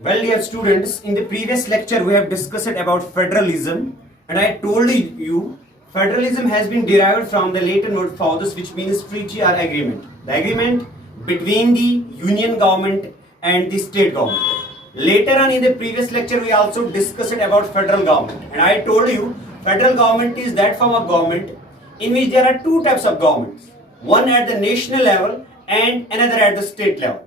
Well, dear students, in the previous lecture we have discussed about federalism, and I told you federalism has been derived from the Latin word feudus, which means treaty or agreement. The agreement between the union government and the state government. Later on in the previous lecture we also discussed about federal government, and I told you federal government is that form of government in which there are two types of governments, one at the national level and another at the state level.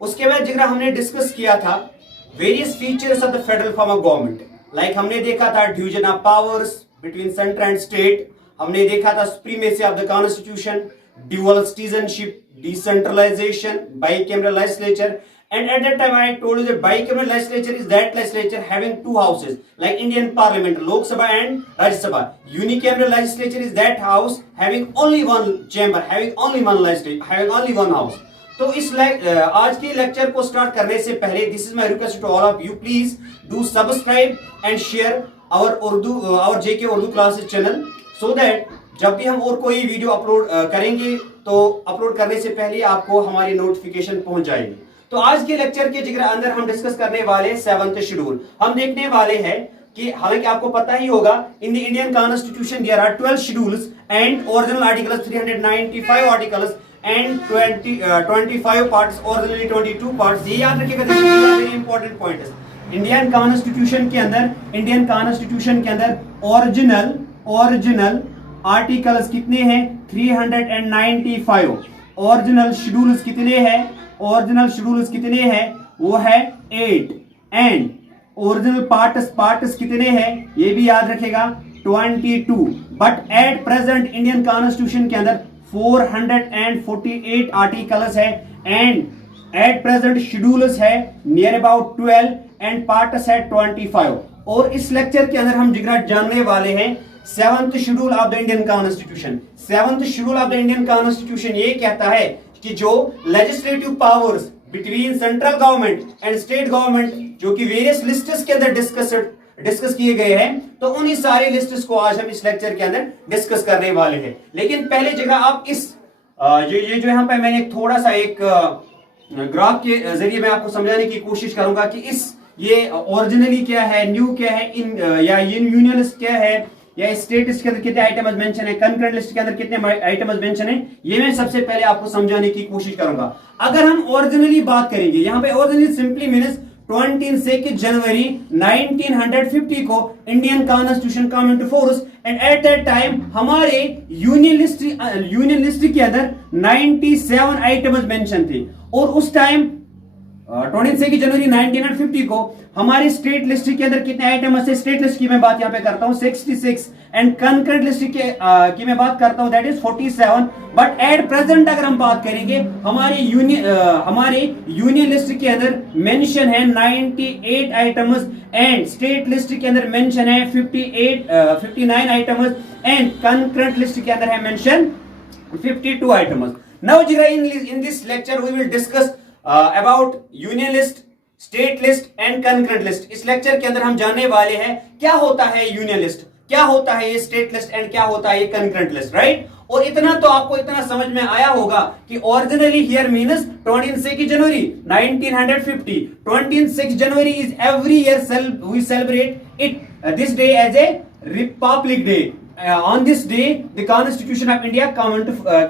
उसके बाद जितना हमने discuss किया था various features of the federal form of government, like हमने देखा था division of powers between centre and state, हमने देखा था supremacy of the constitution, dual citizenship, decentralisation, bicameral legislature. And at that time I told you that bicameral legislature is that legislature having two houses like Indian Parliament, Lok Sabha and Rajya Sabha. Unicameral legislature is that house having only one chamber, having only one legislature, having only one house. तो इस आज के lecture को start करने से पहले this is my request to all of you, please do subscribe and share our JK Urdu classes channel, so that जब भी हम और कोई वीडियो अपलोड करेंगे तो अपलोड करने से पहले आपको हमारी नोटिफिकेशन पहुंच जाएगी. तो आज के लेक्चर के जिक्र अंदर हम डिस्कस करने वाले 7th शेड्यूल. हम देखने वाले हैं कि हालांकि आपको पता ही होगा in the Indian constitution there are 12 schedules and original articles 395 articles and 25 parts, originally 22 parts. ये याद रखिएगा, this is a very important point. Indian constitution के अंदर ओरिजिनल आर्टिकल्स कितने हैं? 395. ओरिजिनल शेड्यूल्स कितने हैं? वो है 8. एंड ओरिजिनल पार्ट्स कितने हैं? ये भी याद रखेगा, 22. But at present Indian constitution के अंदर 448 आर्टिकल्स है एंड एट प्रेजेंट शेड्यूल्स है नियर अबाउट 12 एंड पार्ट्स है 25. और इस लेक्चर के अंदर हम जिक्र जानने वाले हैं 7th schedule of the Indian constitution. 7th schedule of the Indian constitution ये कहता है कि जो legislative powers between central government and state government जो कि वेरियस लिस्ट्स के अंदर डिस्कस किए गए हैं, तो उन्हीं सारे लिस्ट्स को आज हम इस लेक्चर के अंदर डिस्कस करने वाले हैं. लेकिन पहले जगह आप इस ये जो यहाँ पे मैंने थोड़ा सा एक ग्राफ के जरिए मैं आपको समझाने की कोशिश करूंगा कि ये ओरिजिनली क्या है, न्यू क्या है, यूनियन लिस्ट क्या है, या स्टेट लिस्ट के अंदर कितने आइटम्स मेंशन है, कंकरेंट लिस्ट के अंदर कितने आइटम्स मेंशन है, ये मैं सबसे पहले आपको समझाने की कोशिश करूंगा. अगर हम ओरिजिनली बात करेंगे, यहाँ पे ओरिजिनली सिंपली मीन्स 26 जनवरी 1950 को Indian constitution come into force and at that time हमारे यूनियन लिस्ट के अंदर 97 आइटम्स मेंशन थे. और उस टाइम 26 जनवरी 1950 को हमारे स्टेट लिस्ट के अंदर कितने आइटम्स थे? स्टेट लिस्ट की मैं बात यहां पे करता हूं 66 एंड कंकरेंट लिस्ट की मैं बात करता हूं that is 47. But at present अगर हम बात करेंगे हमारे यूनियन लिस्ट के अंदर मेंशन है 98 आइटम्स एंड स्टेट लिस्ट के अंदर मेंशन है 59 आइटम्स एंड कंकरेंट लिस्ट के अंदर है mention 52 items. Now in this lecture we will discuss about union list, state list and concurrent list. इस लेक्चर के अंदर हम जानने वाले हैं क्या होता है यूनियन लिस्ट, क्या होता है ये स्टेट लिस्ट एंड क्या होता है ये कंकरेंट लिस्ट, राइट? और इतना तो आपको इतना समझ में आया होगा कि originally here means 26 January 1950. 26 January is every year we celebrate it this day as a republic day. On this day the constitution of India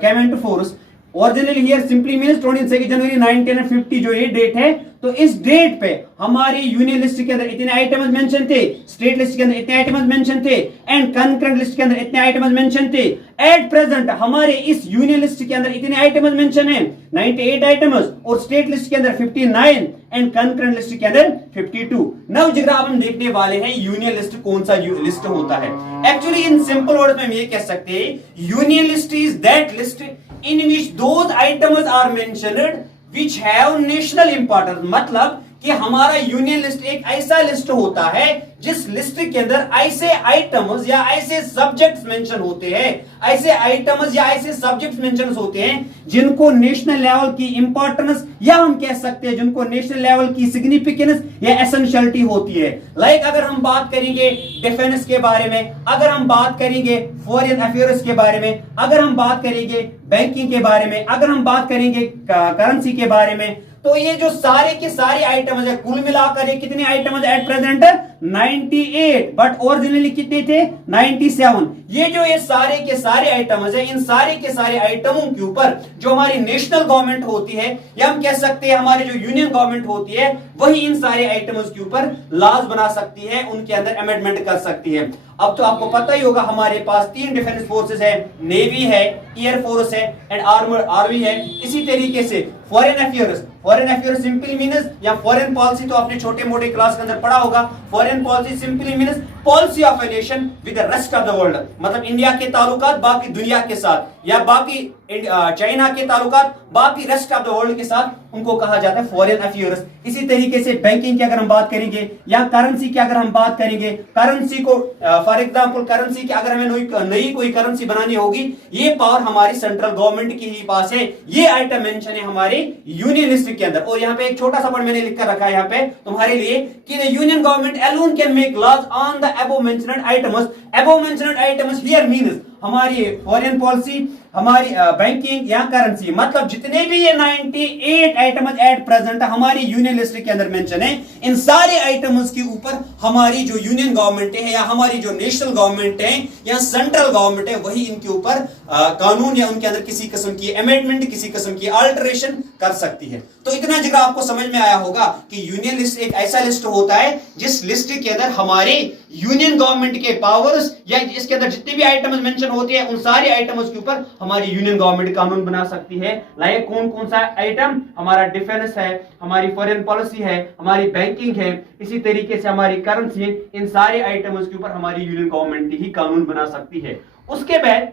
came into force. Originally here simply means 26 January 1950 जो ये date है, तो इस date पे हमारी union list के अंदर इतने आइटम्स मेंशन थे, स्टेट लिस्ट के अंदर इतने आइटम्स मेंशन थे एंड कंकरेंट लिस्ट के अंदर इतने आइटम्स मेंशन थे. एट प्रेजेंट हमारे इस यूनियन लिस्ट के अंदर इतने आइटम्स मेंशन है 98 आइटम्स और स्टेट लिस्ट के अंदर 59 एंड कंकरेंट लिस्ट के अंदर 52. नाउ जिगरा हम देखने वाले हैं यूनियन लिस्ट कौन सा लिस्ट होता है. एक्चुअली इन सिंपल वर्ड्स में हम ये कह सकते हैं union list is that list in which those items are mentioned which have national importance. मतलब कि हमारा यूनियन लिस्ट एक ऐसा लिस्ट होता है जिस लिस्ट के अंदर ऐसे आइटम्स या ऐसे सब्जेक्ट्स मेंशन होते हैं, ऐसे आइटम्स या ऐसे सब्जेक्ट्स मेंशन होते हैं जिनको नेशनल लेवल की इंपॉर्टेंस या हम कह सकते हैं जिनको नेशनल लेवल की सिग्निफिकेंस या एसेंशियलिटी होती है. लाइक अगर हम बात करेंगे डिफेंस के बारे में, अगर हम बात करेंगे फॉरेन अफेयर्स के बारे में, अगर हम बात करेंगे बैंकिंग के बारे में, अगर हम बात करेंगे करेंसी के बारे में, तो ये जो सारे के सारे आइटम्स है, कुल मिलाकर ये कितने items at present 98, but originally कितने थे 97। ये जो ये सारे के सारे आइटम्स है, इन सारे के सारे आइटमों के ऊपर जो हमारी नेशनल गवर्नमेंट होती है, या हम कह सकते हैं हमारी जो यूनियन गवर्नमेंट होती है, वही इन सारे आइटम्स के ऊपर लॉज बना सकती है, उनके अंदर अमेंडमेंट कर सकती है। अब तो आपको पता ही होगा हमारे पास 3 डिफेंस फोर्सेस है, नेवी है, एयर फोर्स है एंड आर्मी है। इसी तरीके से फॉरेन अफेयर्स सिंपली मीन्स, या फॉरेन पॉलिसी तो आपने छोटे मोटे क्लास के अंदर पढ़ा होगा। Foreign policy simply means policy of a nation with the rest of the world, मतलब इंडिया के ताल्लुकात बाकी दुनिया के साथ, या बाकी चाइना के ताल्लुकात बाकी रेस्ट ऑफ द वर्ल्ड के साथ, उनको कहा जाता है फॉरेन अफेयर्स। इसी तरीके से बैंकिंग की अगर हम बात करेंगे, या करेंसी की अगर हम बात करेंगे, करेंसी को फॉर एग्जांपल करेंसी की अगर हमें नई कोई करेंसी बनानी होगी, ये पावर हमारी सेंट्रल गवर्नमेंट की ही पास है। ये आइटम मेंशन है हमारे यूनियन लिस्ट के अंदर। और यहाँ पे एक छोटा सा वर्ड मैंने लिखकर रखा है यहाँ पे तुम्हारे लिए कि the union government alone can make laws on the above mentioned items. Above mentioned items here means हमारी फॉरेन पॉलिसी, हमारी बैंकिंग या करेंसी, मतलब जितने भी ये 98 आइटम्स एट प्रेजेंट हमारी यूनियन लिस्ट के अंदर मेंशन है, इन सारे आइटम्स के ऊपर हमारी जो यूनियन गवर्नमेंट है, या हमारी जो नेशनल गवर्नमेंट है, या सेंट्रल गवर्नमेंट है, वही इनके ऊपर कानून या उनके अंदर किसी किस्म की अमेंडमेंट, किसी किस्म की अल्टरेशन कर सकती है। तो इतना जगह आपको समझ में आया होगा कि यूनियन लिस्ट एक ऐसा लिस्ट होता है जिस लिस्ट के अंदर हमारे यूनियन गवर्नमेंट के पावर्स, या इसके अंदर जितने भी आइटम्स मेंशन होते हैं, उन सारे आइटम्स के ऊपर हमारी यूनियन गवर्नमेंट कानून बना सकती है। लाइक कौन कौन सा आइटम, हमारा डिफेंस है, हमारी फॉरेन पॉलिसी है, हमारी बैंकिंग है, इसी तरीके से हमारी करेंसी है। इन सारे आइटम्स के ऊपर हमारी यूनियन गवर्नमेंट ही कानून बना सकती है। उसके बाद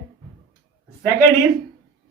second is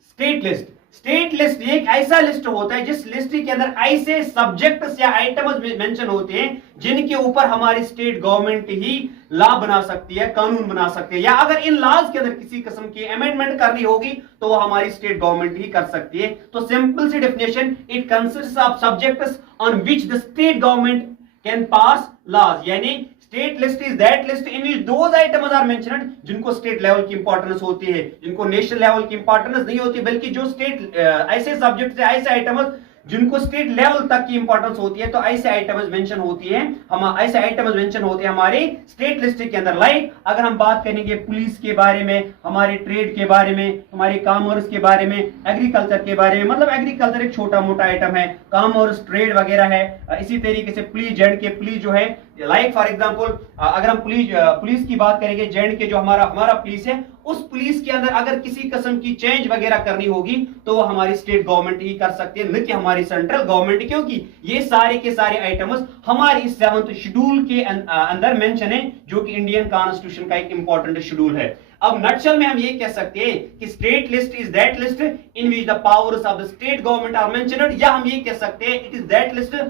state list. State list एक ऐसा लिस्ट होता है जिस लिस्ट के अंदर ऐसे सब्जेक्ट्स या आइटम्स मेंशन होते हैं जिनके ऊपर हमारी स्टेट गवर्नमेंट ही लॉ बना सकती है, कानून बना सकती है, या अगर इन लॉज के अंदर किसी किस्म की अमेंडमेंट करनी होगी तो वो हमारी स्टेट गवर्नमेंट ही कर सकती है। तो सिंपल सी definition, it consists of subjects on which the state government can pass laws, यानी state list is that list in which those items are mentioned जिनको स्टेट लेवल की इंपॉर्टेंस होती है, जिनको नेशनल लेवल की इंपॉर्टेंस नहीं होती, बल्कि जो स्टेट ऐसे सब्जेक्ट्स है, ऐसे आइटम्स जिनको स्टेट लेवल तक की इंपॉर्टेंस होती है, तो ऐसे आइटम्स मेंशन होती है, हम ऐसे आइटम्स मेंशन होते हैं हमारे स्टेट लिस्ट के अंदर। लाइक अगर हम बात करेंगे पुलिस के बारे में, हमारे ट्रेड के बारे में, हमारे कॉमर्स के बारे में, एग्रीकल्चर के बारे में, मतलब एग्रीकल्चर एक छोटा मोटा आइटम है, कॉमर्स ट्रेड वगैरह है। इसी तरीके से पुलिस, जेड के पुलिस जो है, लाइक फॉर एग्जांपल अगर हम पुलिस की बात करेंगे, जेड के जो हमारा पुलिस है, उस पुलिस के अंदर अगर किसी किस्म की चेंज वगैरह करनी होगी तो वो हमारी स्टेट गवर्नमेंट ही कर सकती है, न कि हमारी सेंट्रल गवर्नमेंट, क्योंकि ये सारे के सारे आइटम्स हमारे इस 7th शेड्यूल के अंदर मेंशन है, जो कि इंडियन कॉन्स्टिट्यूशन का एक इंपॉर्टेंट शेड्यूल है। अब नटशल में हम ये कह सकते हैं कि state list is that list in which the powers of the state government are mentioned, या हम ये कह सकते हैं it is that list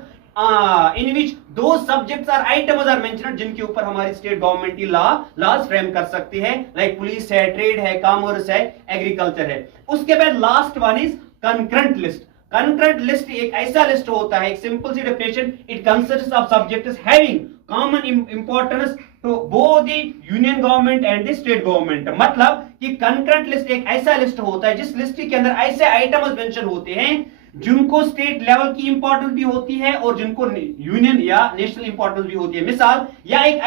in which those subjects or items are mentioned जिनके ऊपर हमारी स्टेट गवर्नमेंट ही लॉज फ्रेम कर सकती है, लाइक पुलिस है, ट्रेड है, कॉमर्स है, एग्रीकल्चर है। उसके बाद last one is concurrent list. Concurrent list एक ऐसा लिस्ट होता है, एक सिंपल सी definition, it consists of subjects having common importance to both the union government and the state government. मतलब कि कंकरेंट लिस्ट एक ऐसा लिस्ट होता है जिस लिस्ट के अंदर ऐसे आइटम्स मेंशन होते हैं जिनको स्टेट लेवल की इंपॉर्टेंस भी होती है और जिनको यूनियन या नेशनल इंपॉर्टेंस भी होती है। मिसाल, या एक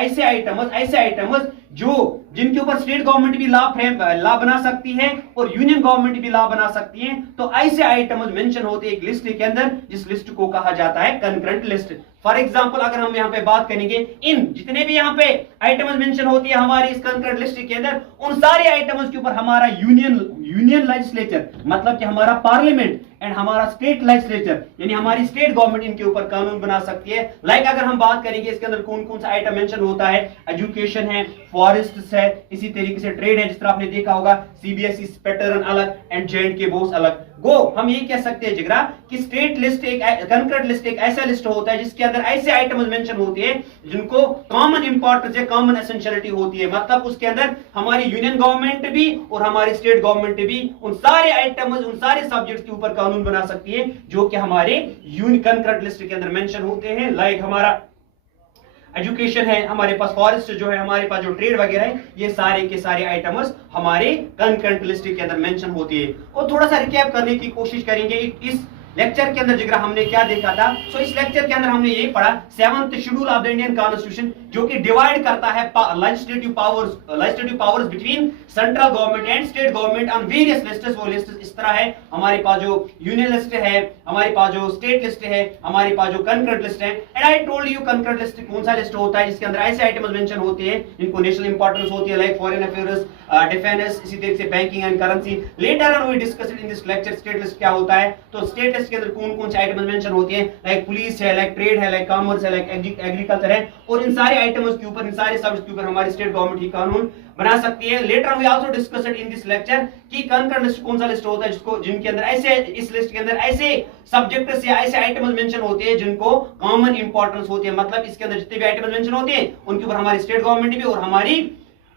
ऐसे आइटम्स जो जिनके ऊपर स्टेट गवर्नमेंट भी लॉ बना सकती है और यूनियन गवर्नमेंट भी लॉ बना सकती है, तो ऐसे आइटम्स मेंशन होते हैं एक लिस्ट के अंदर, जिस लिस्ट को कहा जाता है कंकरेंट लिस्ट। फॉर एग्जांपल अगर हम यहाँ पे बात करेंगे, इन जितने भी यहाँ पे आइटम्स मेंशन होती है हमारी इस कंकरेंट लिस्ट के अंदर, उन सारे आइटम्स के ऊपर हमारा यूनियन लेजिस्लेचर, मतलब कि हमारा पार्लियामेंट एंड हमारा स्टेट लेजिस्लेचर, यानी हमारी स्टेट गवर्नमेंट इनके ऊपर कानून बना सकती है। लाइक अगर हम बात करेंगे इसके अंदर कौन कौन सा आइटम मेंशन होता है, एजुकेशन है, फॉरेस्ट है, इसी तरीके से ट्रेड है, जिस तरह आपने देखा होगा सीबीएसई पैटर्न अलग एंड जेएंड के बोर्ड अलग। गो हम ये कह सकते हैं जिगरा कि स्टेट लिस्ट एक कंकरेंट लिस्ट एक ऐसा लिस्ट होता है जिसके अंदर ऐसे आइटम्स मेंशन होते हैं जिनको कॉमन इंपॉर्टेंस या कॉमन एसेंशियलिटी होती है, मतलब उसके अंदर हमारी यूनियन गवर्नमेंट भी और हमारी स्टेट गवर्नमेंट भी उन सारे आइटम्स, उन सारे सब्जेक्ट्स के ऊपर कानून बना सकती है जो कि हमारे कंकरेंट लिस्ट के अंदर मेंशन होते हैं। लाइक हमारा एजुकेशन है, हमारे पास फॉरेस्ट जो है, हमारे पास जो ट्रेड वगैरह है, ये सारे के सारे आइटम्स हमारे कंकरेंट लिस्ट के अंदर मेंशन होती है। और थोड़ा सा रिकैप करने की कोशिश करेंगे, इस लेक्चर के अंदर जिगरा हमने क्या देखा था? सो इस लेक्चर के अंदर हमने यही पढ़ा 7th schedule of the Indian constitution, जो कि डिवाइड करता है legislative powers between central government and state government on various lists. वो लिस्ट इस तरह है, हमारे पास जो यूनियन लिस्ट है, हमारे पास जो स्टेट लिस्ट है, हमारे पास जो कंकरेंट लिस्ट है। And I told you concurrent list कौन सा लिस्ट होता है जिसके अंदर ऐसे आइटम्स मेंशन होते हैं जिनको नेशनल इंपॉर्टेंस होती है, लाइक फॉरेन अफेयर्स, डिफेंस, इसी तरीके से banking and currency. Later on we discussed in this lecture state list क्या होता है। तो स्टेट लिस्ट के अंदर कौन कौन से आइटम्स मेंशन होते हैं, लाइक पुलिस है, लाइक ट्रेड है, लाइक कॉमर्स है, लाइक एग्रीकल्चर है। और इन सारे आइटम्स के ऊपर, इन सारे सब्जेक्ट्स के ऊपर हमारी स्टेट गवर्नमेंट ही कानून बना सकती है। Later we also discussed in this lecture कि कंकरेंट लिस्ट कौन सा लिस्ट होता है जिसको, जिनके अंदर ऐसे, इस लिस्ट के अंदर ऐसे सब्जेक्ट्स या ऐसे आइटम्स मेंशन होते हैं जिनको कॉमन इंपॉर्टेंस होती है। मतलब इसके अंदर जितने भी आइटम्स मेंशन होते हैं उनके ऊपर हमारी स्टेट गवर्नमेंट भी और हमारी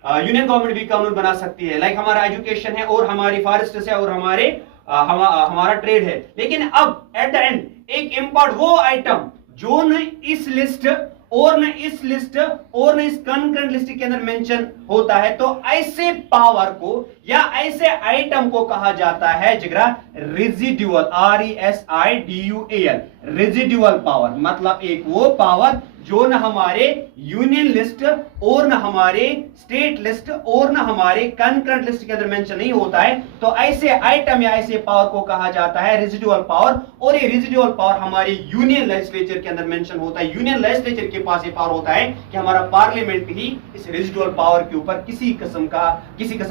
यूनियन गवर्नमेंट भी कानून बना सकती है। लाइक हमारा एजुकेशन है और हमारी फॉरेस्ट है और हमारे हमारा ट्रेड है। लेकिन अब एट द एंड एक इंपॉर्टेंट वो आइटम जो न इस लिस्ट और न इस लिस्ट और न इस कंकरेंट लिस्ट के अंदर मेंशन होता है, तो ऐसे पावर को या ऐसे आइटम को कहा जाता है जिगरा रेजिडुअल, RESIDUAL, रेजिडुअल पावर। मतलब एक वो पावर जो न हमारे यूनियन लिस्ट और न हमारे स्टेट लिस्ट और न हमारे कंकरेंट लिस्ट के अंदर मेंशन नहीं होता है, तो ऐसे आइटम या ऐसे पावर को कहा जाता है रेजिडुअल पावर। और ये रेजिडुअल पावर हमारे यूनियन लेजिस्लेचर के अंदर मेंशन होता है। यूनियन लेजिस्लेचर के पास ये पावर होता है कि हमारा पार्लियामेंट ही इस रेजिडुअल पावर के ऊपर किसी किस्म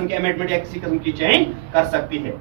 के अमेंडमेंट या किसी किस्म की चेंज कर सकती है।